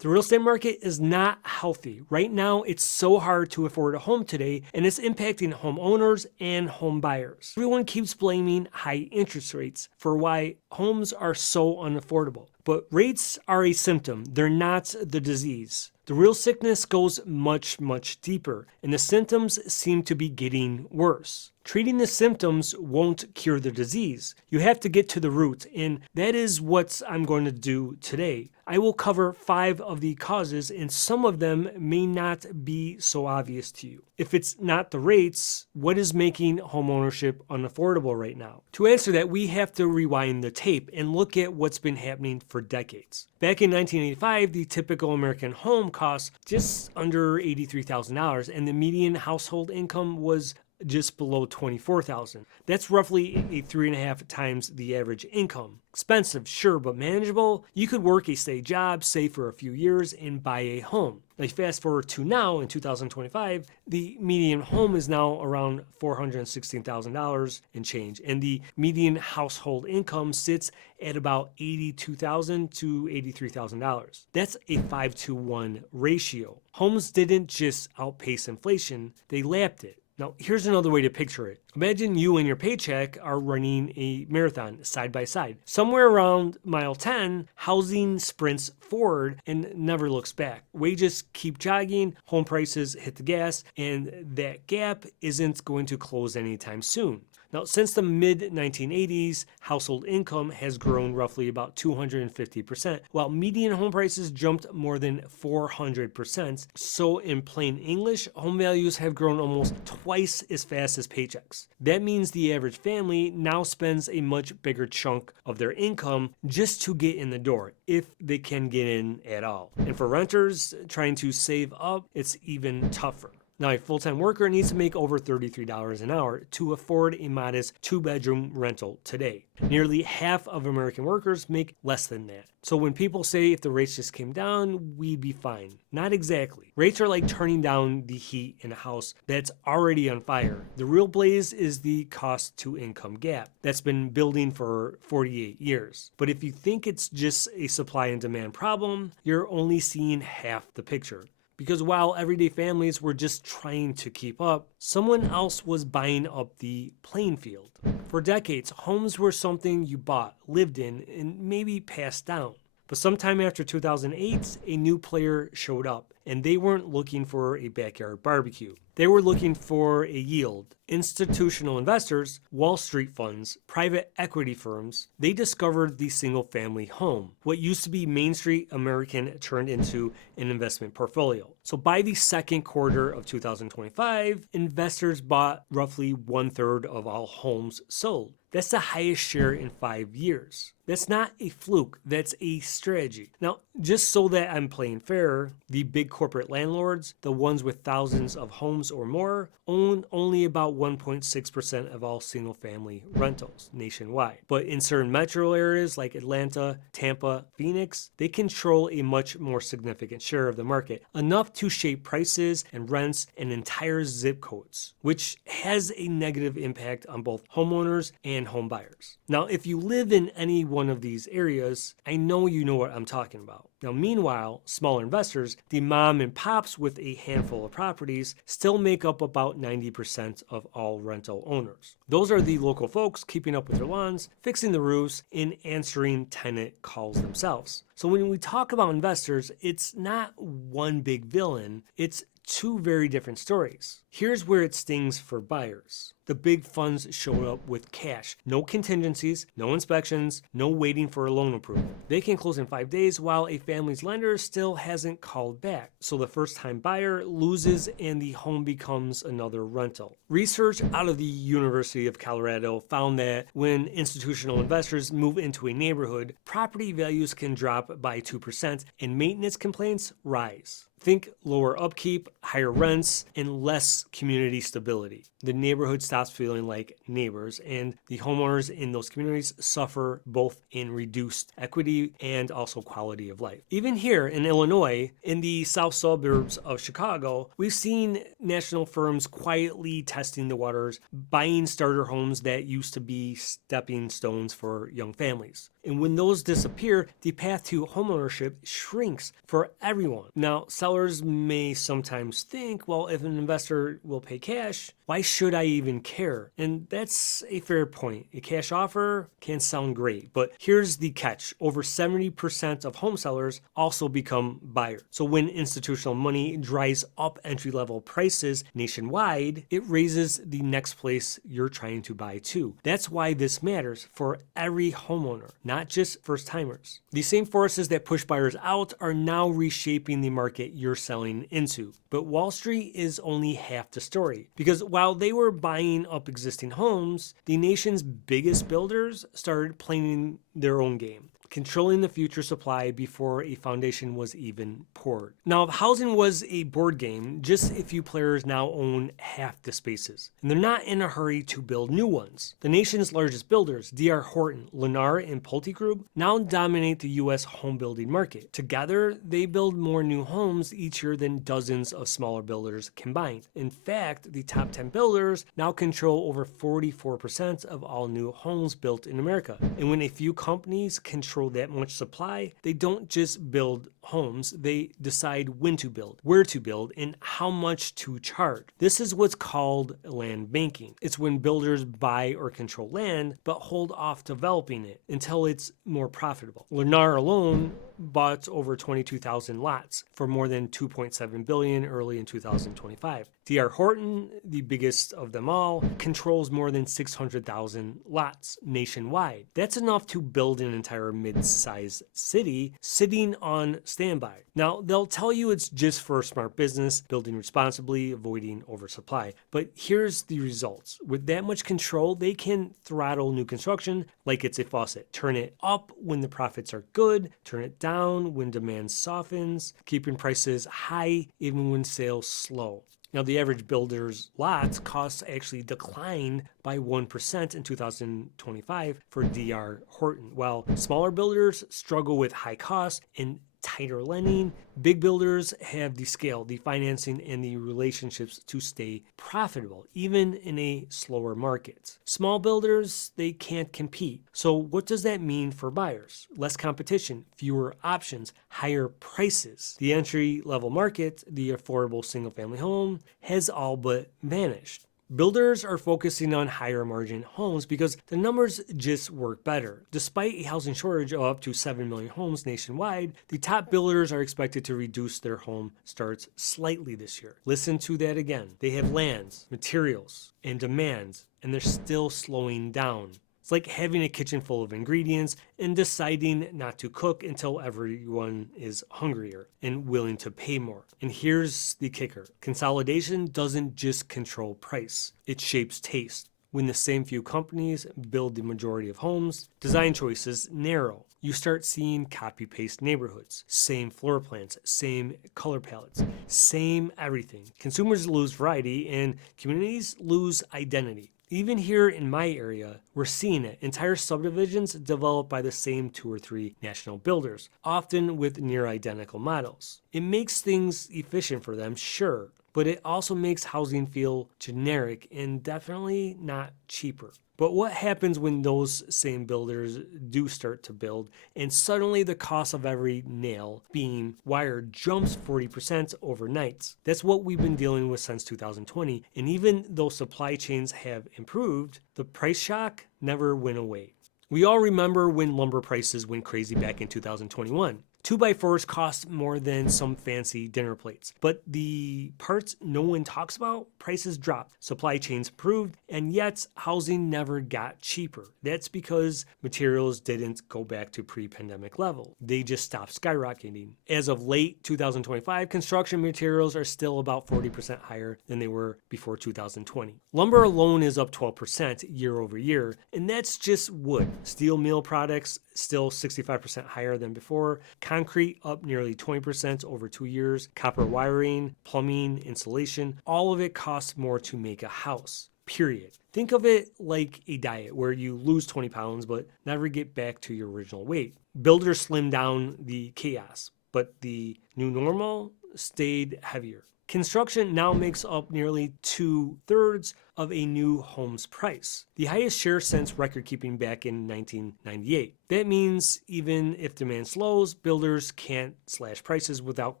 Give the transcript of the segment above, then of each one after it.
The real estate market is not healthy. Right now, it's so hard to afford a home today, and it's impacting homeowners and home buyers. Everyone keeps blaming high interest rates for why homes are so unaffordable. But rates are a symptom, they're not the disease. The real sickness goes much, much deeper, and the symptoms seem to be getting worse. Treating the symptoms won't cure the disease. You have to get to the root, and that is what I'm going to do today. I will cover 5 of the causes, and some of them may not be so obvious to you. If it's not the rates, what is making homeownership unaffordable right now? To answer that, we have to rewind the tape and look at what's been happening for decades. Back in 1985, the typical American home cost just under $83,000, and the median household income was just below $24,000. That's roughly a 3.5 times the average income. Expensive, sure, but manageable. You could work a steady job, save for a few years, and buy a home. Like fast forward to now in 2025, the median home is now around $416,000 and change, and the median household income sits at about $82,000 to $83,000. That's a 5-to-1 ratio. Homes didn't just outpace inflation, they lapped it. Now, here's another way to picture it. Imagine you and your paycheck are running a marathon side by side. Somewhere around mile 10, housing sprints forward and never looks back. Wages keep jogging, home prices hit the gas, and that gap isn't going to close anytime soon. Now, since the mid-1980s, household income has grown roughly about 250%, while median home prices jumped more than 400%. So in plain English, home values have grown almost twice as fast as paychecks. That means the average family now spends a much bigger chunk of their income just to get in the door, if they can get in at all. And for renters trying to save up, it's even tougher. Now, a full-time worker needs to make over $33 an hour to afford a modest 2-bedroom rental today. Nearly half of American workers make less than that. So when people say if the rates just came down, we'd be fine. Not exactly. Rates are like turning down the heat in a house that's already on fire. The real blaze is the cost to income gap that's been building for 48 years. But if you think it's just a supply and demand problem, you're only seeing half the picture. Because while everyday families were just trying to keep up, someone else was buying up the playing field. For decades, homes were something you bought, lived in, and maybe passed down. But sometime after 2008, a new player showed up, and they weren't looking for a backyard barbecue. They were looking for a yield. Institutional investors, Wall Street funds, private equity firms, they discovered the single-family home. What used to be Main Street American turned into an investment portfolio. So by the second quarter of 2025, investors bought roughly 1/3 of all homes sold. That's the highest share in 5 years. That's not a fluke, that's a strategy. Now, just so that I'm playing fair, the big corporate landlords, the ones with thousands of homes or more, own only about 1.6% of all single-family rentals nationwide. But in certain metro areas like Atlanta, Tampa, Phoenix, they control a much more significant share of the market, enough to shape prices and rents in entire zip codes, which has a negative impact on both homeowners and home buyers. Now, if you live in any one of these areas, I know you know what I'm talking about. Now, meanwhile, smaller investors, the mom and pops with a handful of properties, still make up about 90% of all rental owners. Those are the local folks keeping up with their lawns, fixing the roofs, and answering tenant calls themselves. So when we talk about investors, it's not one big villain, it's 2 very different stories. Here's where it stings for buyers. The big funds showed up with cash. No contingencies, no inspections, no waiting for a loan approval. They can close in 5 days while a family's lender still hasn't called back. So the first-time buyer loses and the home becomes another rental. Research out of the University of Colorado found that when institutional investors move into a neighborhood, property values can drop by 2% and maintenance complaints rise. Think lower upkeep, higher rents, and less community stability. The neighborhood stops feeling like neighbors, and the homeowners in those communities suffer both in reduced equity and also quality of life. Even here in Illinois, in the south suburbs of Chicago, we've seen national firms quietly testing the waters, buying starter homes that used to be stepping stones for young families. And when those disappear, the path to homeownership shrinks for everyone. Now, sellers may sometimes think, well, if an investor will pay cash, why should I even care? And that's a fair point. A cash offer can sound great, but here's the catch. Over 70% of home sellers also become buyers. So when institutional money dries up entry-level prices nationwide, it raises the next place you're trying to buy to. That's why this matters for every homeowner, not just first-timers. The same forces that push buyers out are now reshaping the market you're selling into. But Wall Street is only half the story, because while they were buying up existing homes, the nation's biggest builders started playing their own game, controlling the future supply before a foundation was even poured. Now, if housing was a board game, just a few players now own half the spaces, and they're not in a hurry to build new ones. The nation's largest builders, D.R. Horton, Lennar, and Pulte Group, now dominate the U.S. home building market. Together, they build more new homes each year than dozens of smaller builders combined. In fact, the top 10 builders now control over 44% of all new homes built in America. And when a few companies control that much supply, they don't just build homes, they decide when to build, where to build, and how much to charge. This is what's called land banking. It's when builders buy or control land, but hold off developing it until it's more profitable. Lennar alone bought over 22,000 lots for more than $2.7 billion early in 2025. D.R. Horton, the biggest of them all, controls more than 600,000 lots nationwide. That's enough to build an entire mid-sized city sitting on standby. Now, they'll tell you it's just for smart business, building responsibly, avoiding oversupply. But here's the results. With that much control, they can throttle new construction like it's a faucet. Turn it up when the profits are good, turn it down when demand softens, keeping prices high even when sales slow. Now, the average builder's lots costs actually declined by 1% in 2025 for D.R. Horton. While smaller builders struggle with high costs and tighter lending, big builders have the scale, the financing, and the relationships to stay profitable, even in a slower market. Small builders, they can't compete. So what does that mean for buyers? Less competition, fewer options, higher prices. The entry-level market, the affordable single-family home, has all but vanished. Builders are focusing on higher margin homes because the numbers just work better. Despite a housing shortage of up to 7 million homes nationwide, the top builders are expected to reduce their home starts slightly this year. Listen to that again. They have lands, materials, and demands, and they're still slowing down. It's like having a kitchen full of ingredients and deciding not to cook until everyone is hungrier and willing to pay more. And here's the kicker. Consolidation doesn't just control price, it shapes taste. When the same few companies build the majority of homes, design choices narrow. You start seeing copy-paste neighborhoods, same floor plans, same color palettes, same everything. Consumers lose variety and communities lose identity. Even here in my area, we're seeing it. Entire subdivisions developed by the same 2 or 3 national builders, often with near identical models. It makes things efficient for them, sure, but it also makes housing feel generic and definitely not cheaper. But what happens when those same builders do start to build and suddenly the cost of every nail, beam, wire jumps 40% overnight? That's what we've been dealing with since 2020. And even though supply chains have improved, the price shock never went away. We all remember when lumber prices went crazy back in 2021. 2x4s cost more than some fancy dinner plates. But the parts no one talks about, prices dropped, supply chains improved, and yet housing never got cheaper. That's because materials didn't go back to pre-pandemic level. They just stopped skyrocketing. As of late 2025, construction materials are still about 40% higher than they were before 2020. Lumber alone is up 12% year over year, and that's just wood. Steel mill products still 65% higher than before. Concrete up nearly 20% over 2 years. Copper wiring, plumbing, insulation, all of it costs more to make a house, period. Think of it like a diet where you lose 20 pounds but never get back to your original weight. Builders slim down the chaos. but the new normal stayed heavier. Construction now makes up nearly 2/3 of a new home's price, the highest share since record keeping back in 1998. That means even if demand slows, builders can't slash prices without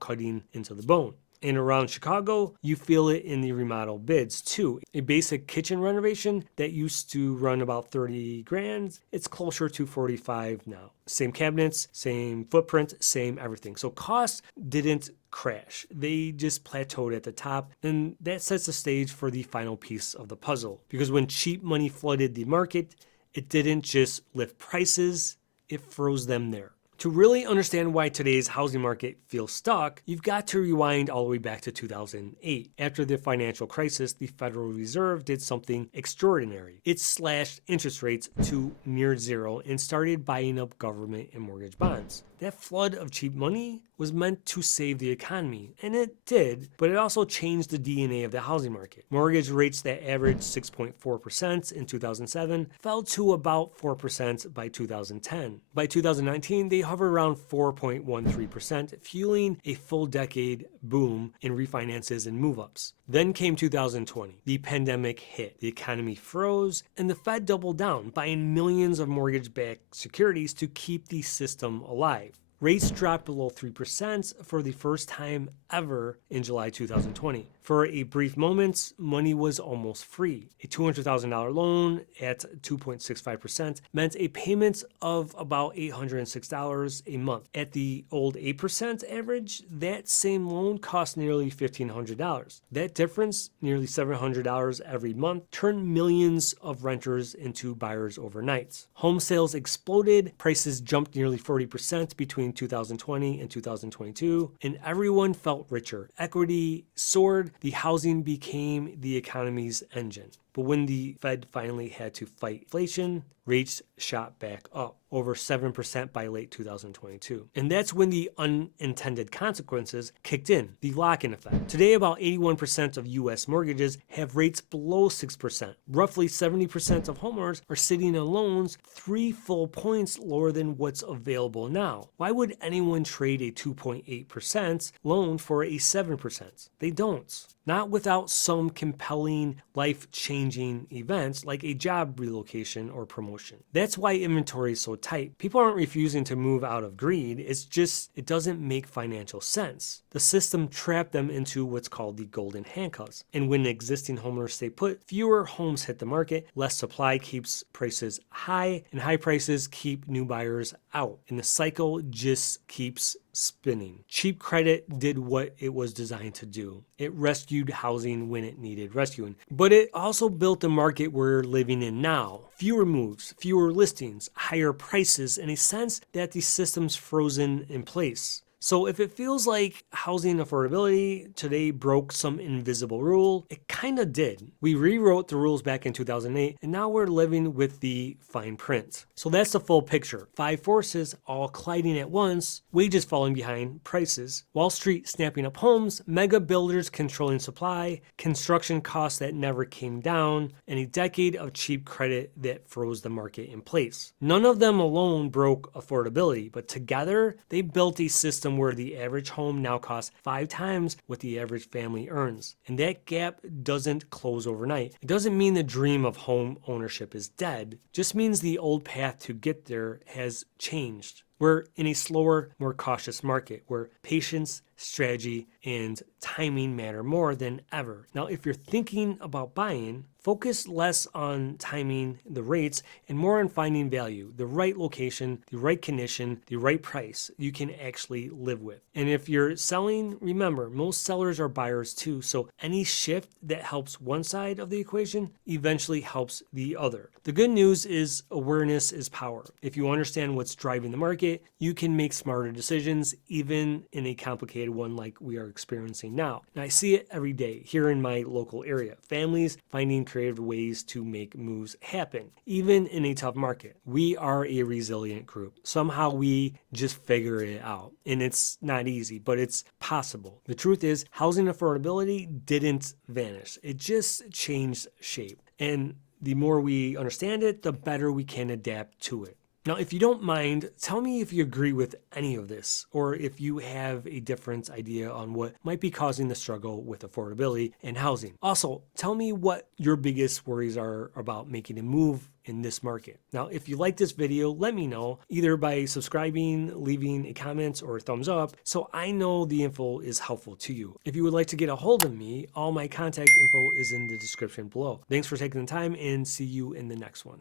cutting into the bone. And around Chicago, you feel it in the remodel bids too. A basic kitchen renovation that used to run about 30 grand, it's closer to 45 now. Same cabinets, same footprint, same everything. So costs didn't crash. They just plateaued at the top, and that sets the stage for the final piece of the puzzle. Because when cheap money flooded the market, it didn't just lift prices, it froze them there. To really understand why today's housing market feels stuck, you've got to rewind all the way back to 2008. After the financial crisis, the Federal Reserve did something extraordinary. It slashed interest rates to near zero and started buying up government and mortgage bonds. That flood of cheap money was meant to save the economy, and it did, but it also changed the DNA of the housing market. Mortgage rates that averaged 6.4% in 2007 fell to about 4% by 2010. By 2019, they hovered around 4.13%, fueling a full decade boom in refinances and move-ups. Then came 2020. The pandemic hit, the economy froze, and the Fed doubled down, buying millions of mortgage-backed securities to keep the system alive. Rates dropped below 3% for the first time ever in July 2020. For a brief moment, money was almost free. A $200,000 loan at 2.65% meant a payment of about $806 a month. At the old 8% average, that same loan cost nearly $1,500. That difference, nearly $700 every month, turned millions of renters into buyers overnight. Home sales exploded, prices jumped nearly 40% between 2020 and 2022, and everyone felt richer. Equity soared, the housing became the economy's engine. But when the Fed finally had to fight inflation, rates shot back up, over 7% by late 2022. And that's when the unintended consequences kicked in, the lock-in effect. Today, about 81% of US mortgages have rates below 6%. Roughly 70% of homeowners are sitting on loans 3 full points lower than what's available now. Why would anyone trade a 2.8% loan for a 7%? They don't. Not without some compelling, life-changing events like a job relocation or promotion. That's why inventory is so tight. People aren't refusing to move out of greed, it's just it doesn't make financial sense. The system trapped them into what's called the golden handcuffs. And when existing homeowners stay put, fewer homes hit the market, less supply keeps prices high, and high prices keep new buyers out. And the cycle just keeps spinning. Cheap credit did what it was designed to do. It rescued housing when it needed rescuing. But it also built the market we're living in now. Fewer moves, fewer listings, higher prices, and a sense that the system's frozen in place. So if it feels like housing affordability today broke some invisible rule, it kind of did. We rewrote the rules back in 2008, and now we're living with the fine print. So that's the full picture. 5 forces all colliding at once, wages falling behind prices, Wall Street snapping up homes, mega builders controlling supply, construction costs that never came down, and a decade of cheap credit that froze the market in place. None of them alone broke affordability, but together they built a system where the average home now costs 5 times what the average family earns. And that gap doesn't close overnight. It doesn't mean the dream of home ownership is dead. It just means the old path to get there has changed. We're in a slower, more cautious market where patience, strategy, and timing matter more than ever. Now, if you're thinking about buying, focus less on timing the rates and more on finding value, the right location, the right condition, the right price you can actually live with. And if you're selling, remember, most sellers are buyers too, so any shift that helps one side of the equation eventually helps the other. The good news is awareness is power. If you understand what's driving the market, you can make smarter decisions, even in a complicated one like we are experiencing now. And I see it every day here in my local area. Families finding creative ways to make moves happen, even in a tough market. We are a resilient group. Somehow we just figure it out. And it's not easy, but it's possible. The truth is, housing affordability didn't vanish. It just changed shape. And the more we understand it, the better we can adapt to it. Now, if you don't mind, tell me if you agree with any of this, or if you have a different idea on what might be causing the struggle with affordability and housing. Also, tell me what your biggest worries are about making a move in this market. Now, if you like this video, let me know either by subscribing, leaving a comment or a thumbs up so I know the info is helpful to you. If you would like to get a hold of me, all my contact info is in the description below. Thanks for taking the time and see you in the next one.